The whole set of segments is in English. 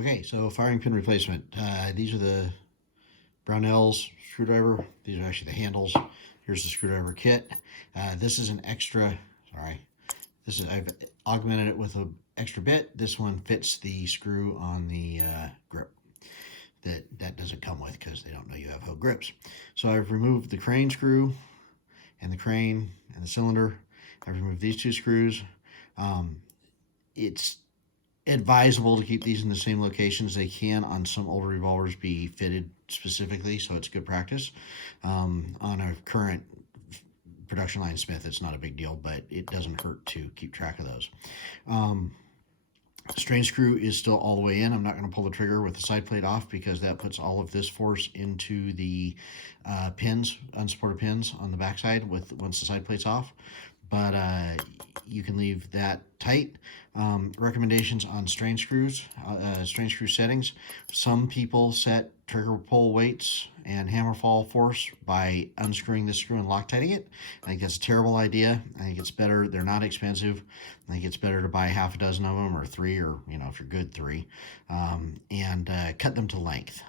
Okay, so firing pin replacement. These are the Brownells screwdriver. These are actually the handles. Here's the screwdriver kit. This is an extra, sorry, I've augmented it with an extra bit. This one fits the screw on the grip that doesn't come with because they don't know you have Hogue grips. So I've removed the crane screw and the crane and the cylinder. I've removed these two screws. It's advisable to keep these in the same locations. They can, on some older revolvers, be fitted specifically, so it's good practice. On a current production line Smith, it's not a big deal, but it doesn't hurt to keep track of those. Strain screw is still all the way in. I'm not going to pull the trigger with the side plate off because that puts all of this force into the pins, unsupported pins on the backside once the side plate's off. But you can leave that tight. Recommendations on strain screw settings. Some people set trigger pull weights and hammer fall force by unscrewing this screw and Loctiting it. I think that's a terrible idea. I think it's better. They're not expensive. I think it's better to buy half a dozen of them, or three, or if you're good, three, and cut them to length.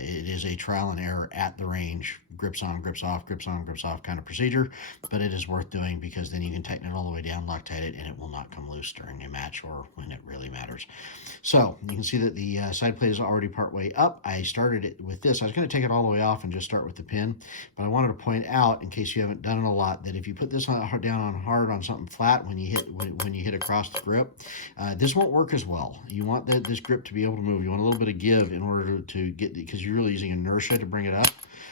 It is a trial and error at the range, grips on, grips off, grips on, grips off kind of procedure, but it is worth doing because then you can tighten it all the way down, Loctite it, and it will not come loose during a match or when it really matters. So you can see that the side plate is already part way up. I started it with this. I was going to take it all the way off and just start with the pin, but I wanted to point out, in case you haven't done it a lot, that if you put this down on hard on something flat when you hit across the grip, this won't work as well. You want this grip to be able to move. You want a little bit of give in order to get, because you're really using inertia to bring it up.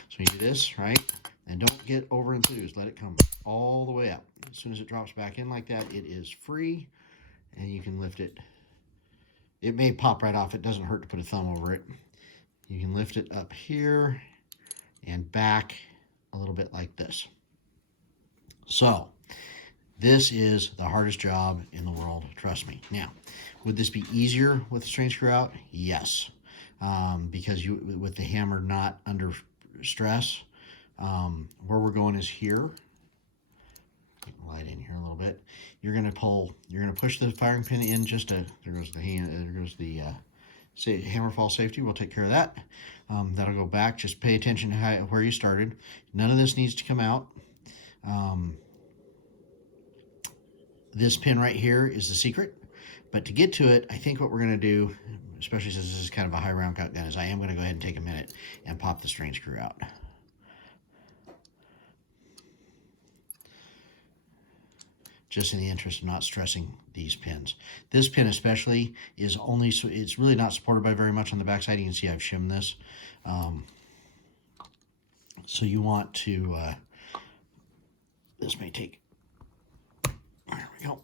So you do this, right? And don't get over enthused. Let it come all the way up. As soon as it drops back in like that, it is free, and you can lift it. It may pop right off. It doesn't hurt to put a thumb over it. You can lift it up here and back a little bit like this. So this is the hardest job in the world, trust me. Now, would this be easier with the strain screw out? Yes, because with the hammer not under stress. Where we're going is here. Get the light in here a little bit. You're going to push the firing pin in just there goes the hand, there goes the hammer fall safety. We'll take care of that. That'll go back. Just pay attention to where you started. None of this needs to come out. This pin right here is the secret, but to get to it, I think what we're going to do, especially since this is kind of a high round cut gun, is I am going to go ahead and take a minute and pop the strain screw out. Just in the interest of not stressing these pins. This pin especially is it's really not supported by very much on the backside. You can see I've shimmed this. So you want to, this may take, there we go.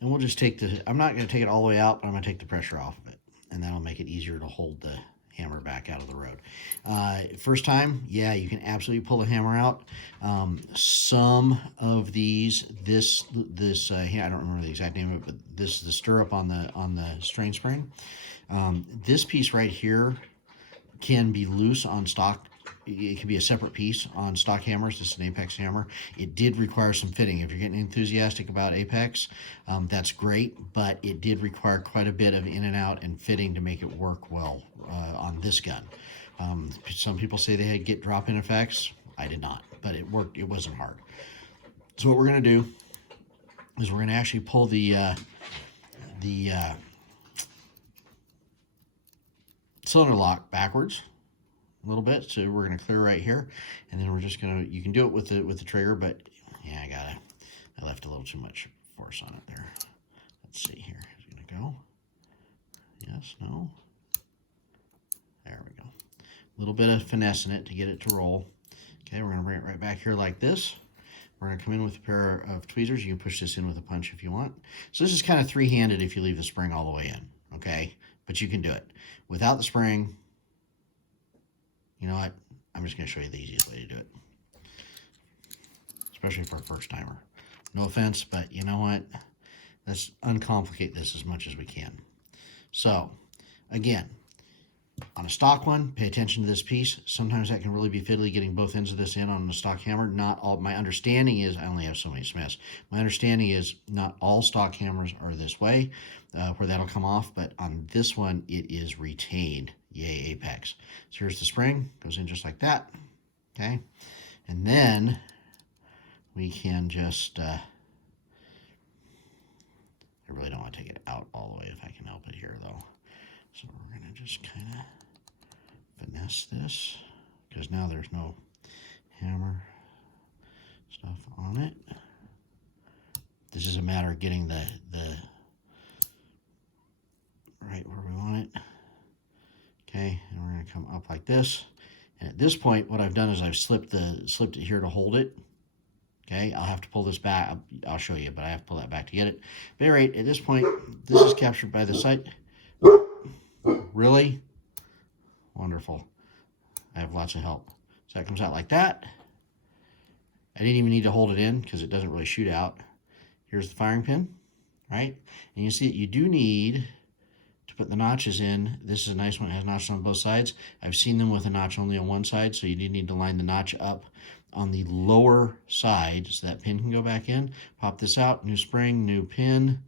And we'll just take I'm not going to take it all the way out, but I'm going to take the pressure off of it. And that'll make it easier to hold the hammer back out of the road. First time, yeah, you can absolutely pull the hammer out. Some of these, I don't remember the exact name of it, but this is the stirrup on the strain spring. This piece right here can be loose on stock. It can be a separate piece on stock hammers. This is an Apex hammer. It did require some fitting. If you're getting enthusiastic about Apex, that's great, but it did require quite a bit of in and out and fitting to make it work well on this gun. Some people say they get drop-in effects. I did not, but it worked. It wasn't hard. So what we're going to do is we're going to actually pull the cylinder lock backwards a little bit, so we're going to clear right here, and then we're just going to, you can do it with the trigger, but yeah, I left a little too much force on it there. Let's see here. Is it going to go? Yes, no. There we go. A little bit of finesse in it to get it to roll. Okay, we're going to bring it right back here like this. We're going to come in with a pair of tweezers. You can push this in with a punch if you want. So this is kind of three-handed if you leave the spring all the way in, okay? But you can do it. Without the spring, you know what? I'm just going to show you the easiest way to do it, especially for a first-timer. No offense, but you know what? Let's uncomplicate this as much as we can. So, again, On a stock one, pay attention to this piece. Sometimes that can really be fiddly getting both ends of this in on a stock hammer. Not all. My understanding is, I only have so many Smiths. My understanding is not all stock hammers are this way, where that'll come off, but on this one, it is retained. Yay, Apex. So here's the spring, goes in just like that. Okay, and then we can just, I really don't want to take it out all the way if I can help it here though. So we're going to just kind of finesse this, because now there's no hammer stuff on it. This is a matter of getting the right where we want it. Okay, and we're going to come up like this. And at this point, what I've done is I've slipped it here to hold it. Okay, I'll have to pull this back. I'll show you, but I have to pull that back to get it. But at any rate, at this point, this is captured by the sight. Really? Wonderful. I have lots of help. So that comes out like that. I didn't even need to hold it in because it doesn't really shoot out. Here's the firing pin, right? And you see that you do need to put the notches in. This is a nice one. It has notches on both sides. I've seen them with a notch only on one side, so you do need to line the notch up on the lower side so that pin can go back in. Pop this out, new spring, new pin,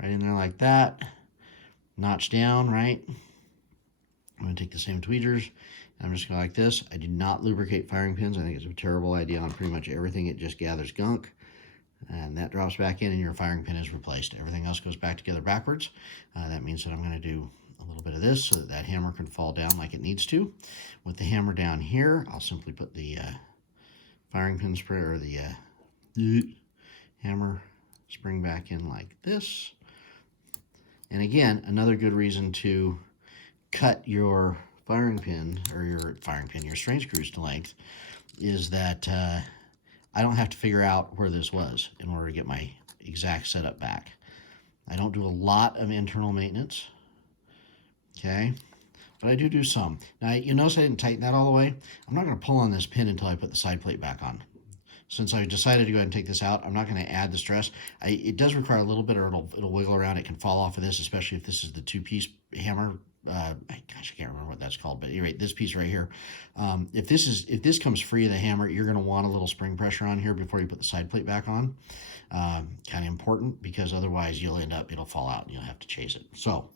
right in there like that. Notch down, right? I'm going to take the same tweezers, and I'm just going to go like this. I do not lubricate firing pins. I think it's a terrible idea on pretty much everything. It just gathers gunk, and that drops back in, and your firing pin is replaced. Everything else goes back together backwards. That means that I'm going to do a little bit of this so that that hammer can fall down like it needs to. With the hammer down here, I'll simply put the firing pin spray, or the hammer spring back in like this. And again, another good reason to cut your firing pin, or your strain screws to length, is that I don't have to figure out where this was in order to get my exact setup back. I don't do a lot of internal maintenance, okay, but I do some. Now, you notice I didn't tighten that all the way. I'm not going to pull on this pin until I put the side plate back on. Since I decided to go ahead and take this out, I'm not going to add the stress. It does require a little bit, or it'll wiggle around. It can fall off of this, especially if this is the two-piece hammer. Gosh, I can't remember what that's called, but anyway, this piece right here. If this comes free of the hammer, you're going to want a little spring pressure on here before you put the side plate back on. Kind of important, because otherwise it'll fall out and you'll have to chase it. So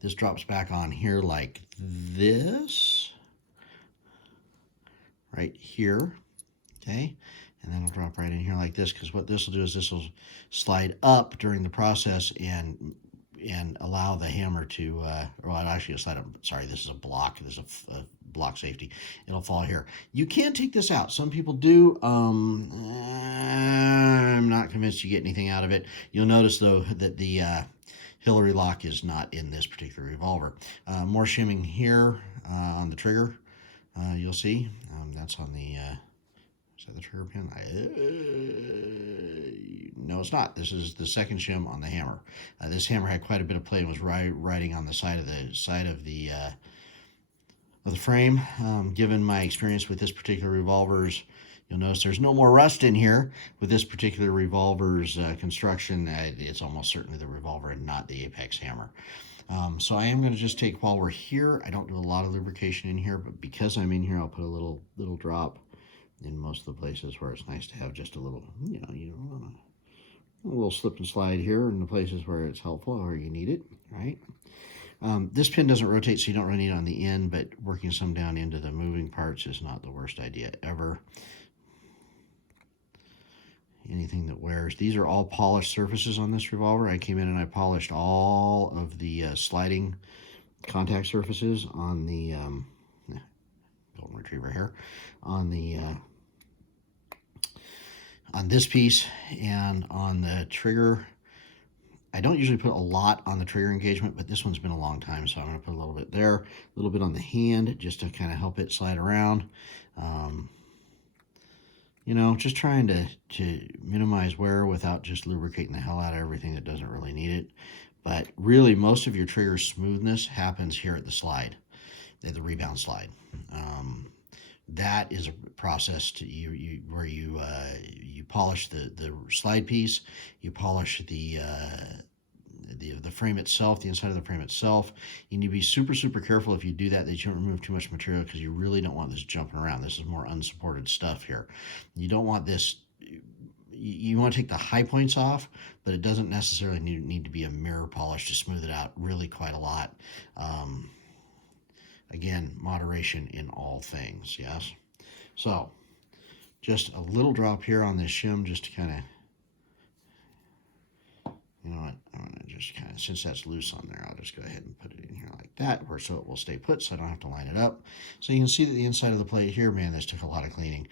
this drops back on here like this, right here. Okay, and then it'll drop right in here like this, because what this will do is this will slide up during the process and allow the hammer to, well, actually it'll slide up. Sorry, this is a block. This is a block safety. It'll fall here. You can take this out. Some people do. I'm not convinced you get anything out of it. You'll notice, though, that the Hillary lock is not in this particular revolver. More shimming here on the trigger. You'll see. That's on the... Is that the trigger pin? No, it's not. This is the second shim on the hammer. This hammer had quite a bit of play and was riding on the side of the frame. Given my experience with this particular revolver's, you'll notice there's no more rust in here. With this particular revolver's construction, it's almost certainly the revolver and not the Apex hammer. So I am going to just take, while we're here, I don't do a lot of lubrication in here, but because I'm in here, I'll put a little drop in most of the places where it's nice to have just a little, a little slip and slide here in the places where it's helpful or you need it, right? This pin doesn't rotate, so you don't really need it on the end, but working some down into the moving parts is not the worst idea ever. Anything that wears. These are all polished surfaces on this revolver. I came in and I polished all of the sliding contact surfaces on the golden retriever here, on the on this piece and on the trigger. I don't usually put a lot on the trigger engagement, but this one's been a long time, so I'm going to put a little bit there, a little bit on the hand, just to kind of help it slide around. Just trying to minimize wear without just lubricating the hell out of everything that doesn't really need it. But really, most of your trigger smoothness happens here at the slide, at the rebound slide. That is a process where you polish the slide piece, you polish the the frame itself, the inside of the frame itself. You need to be super, super careful if you do that you don't remove too much material, because you really don't want this jumping around. This is more unsupported stuff here. You don't want this. You want to take the high points off, but it doesn't necessarily need to be a mirror polish to smooth it out really quite a lot. Again, moderation in all things, yes? So, just a little drop here on this shim just to kind of, you know what, I'm going to just kind of, since that's loose on there, I'll just go ahead and put it in here like that, or so it will stay put so I don't have to line it up. So you can see that the inside of the plate here, man, this took a lot of cleaning.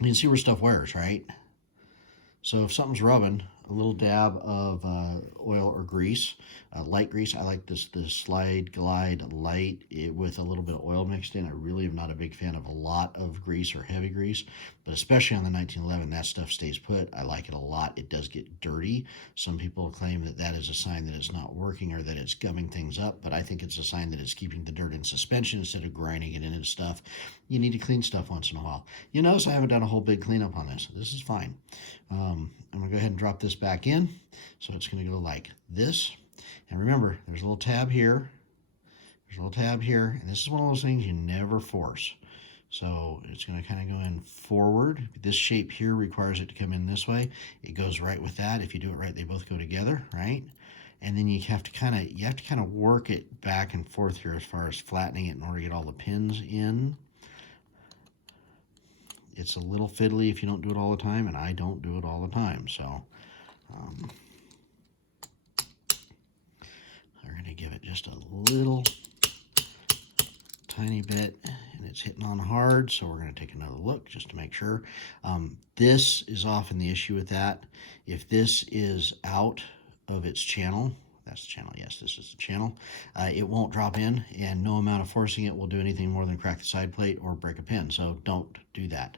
You can see where stuff wears, right? So if something's rubbing, a little dab of oil or grease, light grease. I like this Slide Glide Light with a little bit of oil mixed in. I really am not a big fan of a lot of grease or heavy grease, but especially on the 1911, that stuff stays put. I like it a lot. It does get dirty. Some people claim that that is a sign that it's not working or that it's gumming things up, but I think it's a sign that it's keeping the dirt in suspension instead of grinding it into stuff. You need to clean stuff once in a while. You notice I haven't done a whole big cleanup on this. This is fine. I'm going to go ahead and drop this back in. So it's going to go like this. And remember, there's a little tab here. There's a little tab here. And this is one of those things you never force. So it's going to kind of go in forward. This shape here requires it to come in this way. It goes right with that. If you do it right, they both go together, right? And then you have to kind of work it back and forth here as far as flattening it in order to get all the pins in. It's a little fiddly if you don't do it all the time, and I don't do it all the time. So we're going to give it just a little tiny bit, and it's hitting on hard, so we're going to take another look just to make sure. This is often the issue with that. If this is out of its channel, that's the channel, yes, this is the channel, it won't drop in, and no amount of forcing it will do anything more than crack the side plate or break a pin, so don't do that.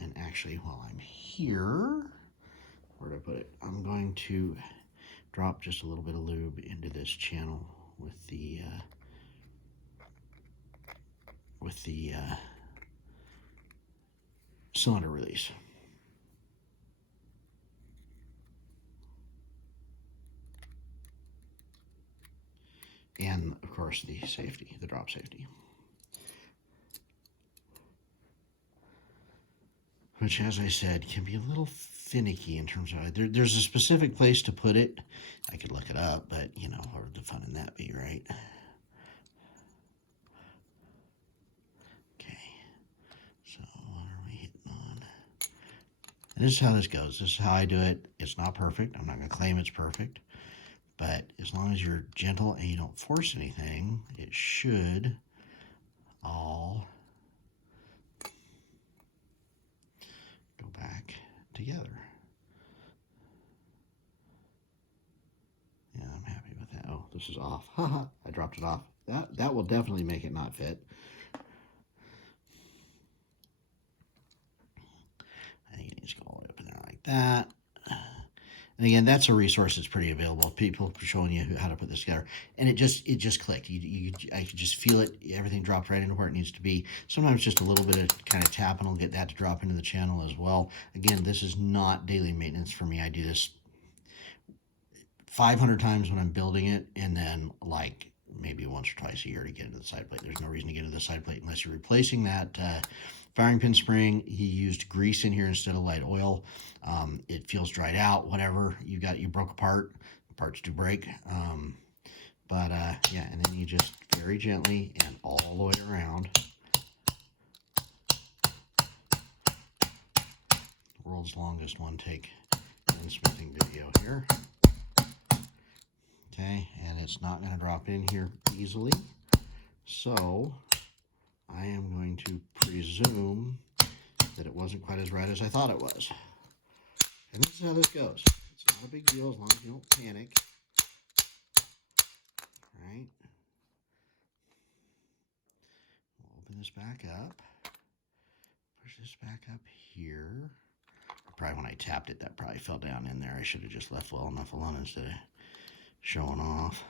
And actually, while I'm here, where did I put it? I'm going to drop just a little bit of lube into this channel with the cylinder release. And of course the safety, the drop safety. Which, as I said, can be a little finicky in terms of, there's a specific place to put it. I could look it up, but, you know, what would the fun in that be, right? Okay, so what are we hitting on? And this is how this goes. This is how I do it. It's not perfect. I'm not going to claim it's perfect. But as long as you're gentle and you don't force anything, it should all go back together. Yeah, I'm happy with that. Oh, this is off. Haha, I dropped it off. That will definitely make it not fit. I think it needs to go all the way up in there like that. And again, that's a resource that's pretty available. People showing you how to put this together, and it just clicked. I could just feel it. Everything dropped right into where it needs to be. Sometimes just a little bit of kind of tapping will get that to drop into the channel as well. Again, this is not daily maintenance for me. I do this 500 times when I'm building it, and then like maybe once or twice a year to get into the side plate. There's no reason to get into the side plate unless you're replacing that firing pin spring. He used grease in here instead of light oil. It feels dried out, whatever. You broke apart. Parts do break. Yeah, and then you just very gently and all the way around. World's longest one take smithing video here. Okay, and it's not going to drop in here easily. So I am going to presume that it wasn't quite as right as I thought it was. And this is how this goes. It's not a big deal as long as you don't panic. Right? We'll open this back up. Push this back up here. Probably when I tapped it, that probably fell down in there. I should have just left well enough alone instead of showing off.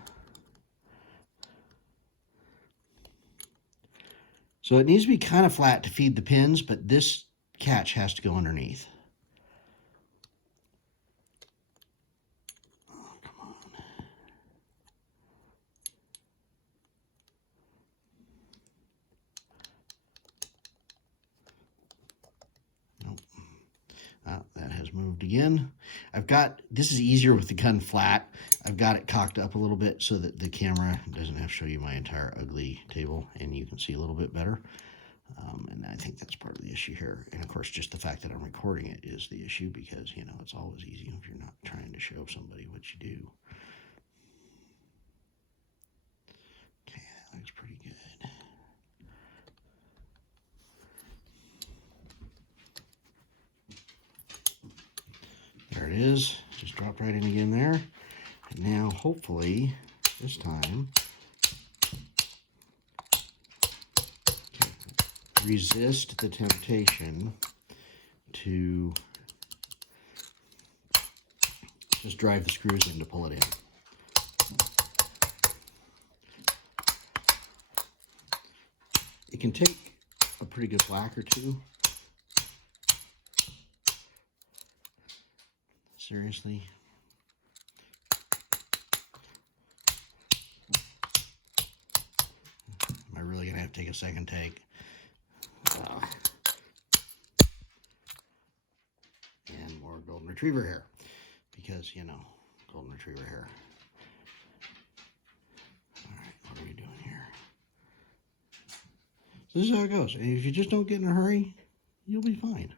So it needs to be kind of flat to feed the pins, but this catch has to go underneath. has moved again. This is easier with the gun flat. I've got it cocked up a little bit so that the camera doesn't have to show you my entire ugly table and you can see a little bit better. And I think that's part of the issue here. And of course, just the fact that I'm recording it is the issue because, you know, it's always easy if you're not trying to show somebody what you do. Okay, that looks pretty good. There it is. Just dropped right in again there. And now, hopefully, this time, resist the temptation to just drive the screws in to pull it in. It can take a pretty good whack or two. Seriously. Am I really gonna have to take a second take? And more golden retriever hair, because, you know, golden retriever hair. All right, what are we doing here? So this is how it goes. If you just don't get in a hurry, you'll be fine.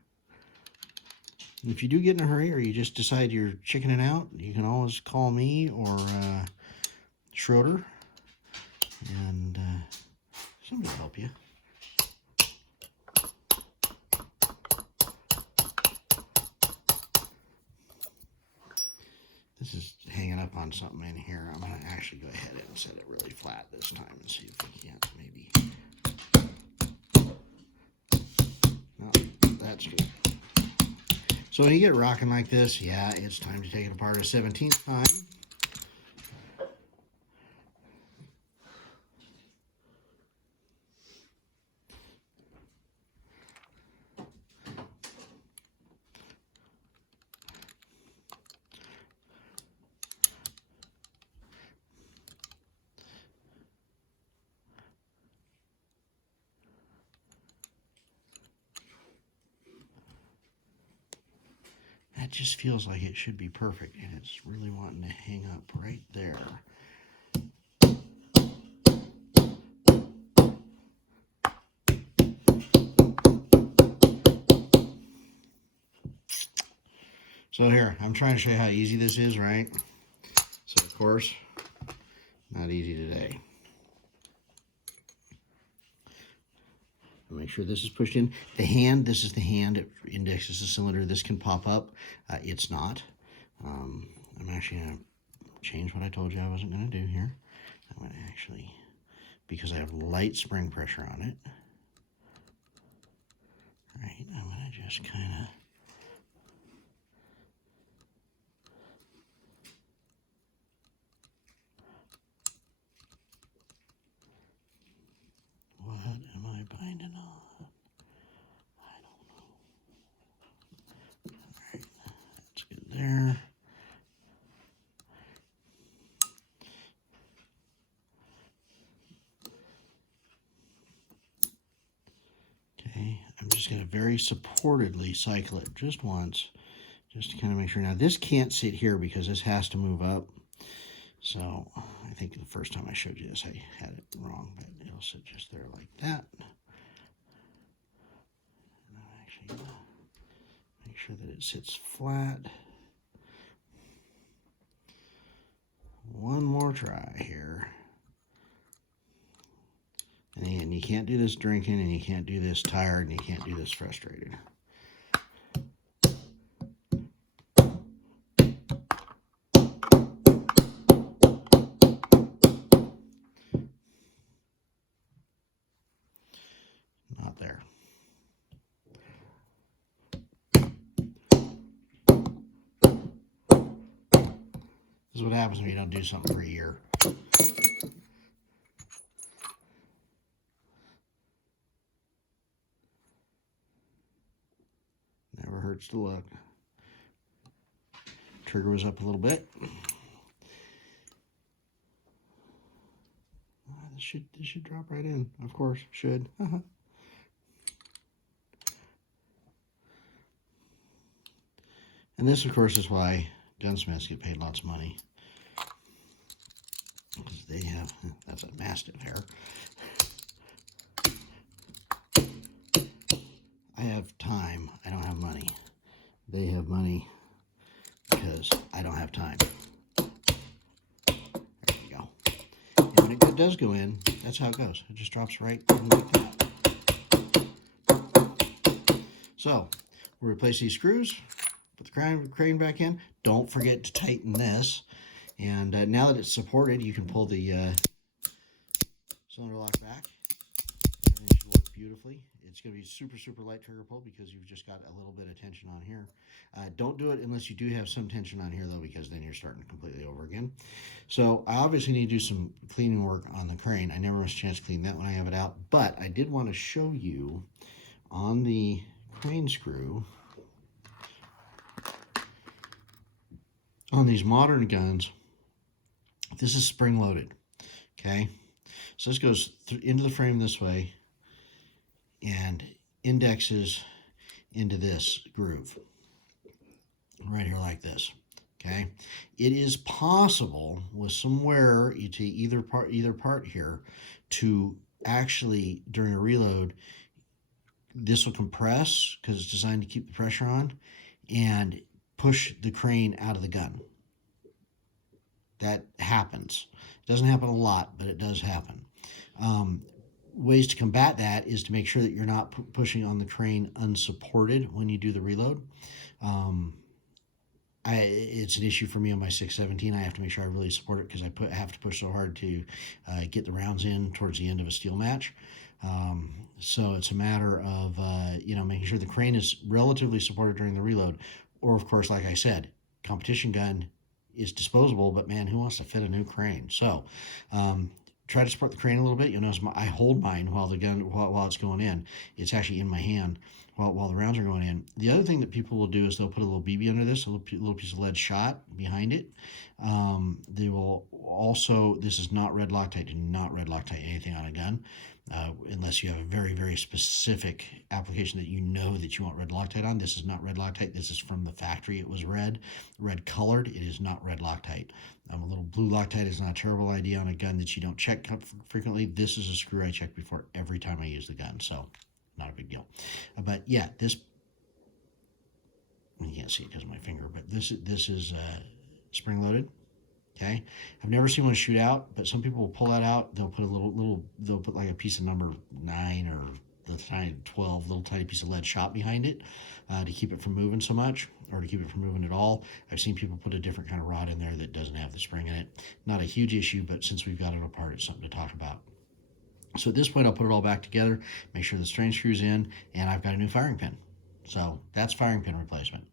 If you do get in a hurry or you just decide you're chickening out, you can always call me or Schroeder, and somebody will help you. This is hanging up on something in here. I'm going to actually go ahead and set it really flat this time and see if we can't maybe. No, that's good. So when you get rocking like this, yeah, it's time to take it apart a 17th time. That just feels like it should be perfect, and it's really wanting to hang up right there. So here, I'm trying to show you how easy this is, right? So of course, not easy today. Make sure this is pushed in. The hand, this is the hand. It indexes the cylinder. This can pop up. It's not. I'm actually going to change what I told you I wasn't going to do here. I'm going to actually, because I have light spring pressure on it, right, I'm going to just kind of what am I binding on? I don't know. All right, that's good there. Okay, I'm just going to very supportedly cycle it just once, just to kind of make sure. Now this can't sit here because this has to move up. So I think the first time I showed you this, I had it wrong, but it'll sit just there like that. And I'll actually make sure that it sits flat. One more try here. And again, you can't do this drinking, and you can't do this tired, and you can't do this frustrated. Not there. This is what happens when you don't do something for a year. Never hurts to look. Trigger was up a little bit. This should drop right in. Of course, should. And this, of course, is why gunsmiths get paid lots of money. Because they have, that's a mastiff hair. I have time, I don't have money. They have money because I don't have time. There you go. And when it does go in, that's how it goes. It just drops right in like that. So, we'll replace these screws, put the crane back in. Don't forget to tighten this. And now that it's supported, you can pull the cylinder lock back. Everything should work beautifully. It's going to be super, super light trigger pull because you've just got a little bit of tension on here. Don't do it unless you do have some tension on here, though, because then you're starting completely over again. So I obviously need to do some cleaning work on the crane. I never miss a chance to clean that when I have it out. But I did want to show you on the crane screw, on these modern guns, this is spring-loaded, okay? So this goes into the frame this way and indexes into this groove right here like this, okay? It is possible with some wear to either part here to actually, during a reload, this will compress because it's designed to keep the pressure on and push the crane out of the gun. That happens. It doesn't happen a lot, but it does happen. Ways to combat that is to make sure that you're not pushing on the crane unsupported when you do the reload. It's an issue for me on my 617. I have to make sure I really support it because I have to push so hard to get the rounds in towards the end of a steel match. So it's a matter of making sure the crane is relatively supported during the reload. Or, of course, like I said, competition gun is disposable, but man, who wants to fit a new crane? So try to support the crane a little bit. You'll notice I hold mine while it's going in. It's actually in my hand while the rounds are going in. The other thing that people will do is they'll put a little BB under this, a little piece of lead shot behind it. They will also, this is not red Loctite. Do not red Loctite anything on a gun unless you have a very, very specific application that you know that you want red Loctite on. This is not red Loctite. This is from the factory. It was red colored. It is not red Loctite. A little blue Loctite is not a terrible idea on a gun that you don't check frequently. This is a screw I check before every time I use the gun, so not a big deal. But yeah, this, you can't see it because of my finger, but this is spring-loaded. Okay, I've never seen one shoot out, but some people will pull that out. They'll put they'll put like a piece of number 9 or the tiny 12, little tiny piece of lead shot behind it to keep it from moving so much, or to keep it from moving at all. I've seen people put a different kind of rod in there that doesn't have the spring in it. Not a huge issue, but since we've got it apart, it's something to talk about. So at this point, I'll put it all back together, make sure the strain screw's in, and I've got a new firing pin. So that's firing pin replacement.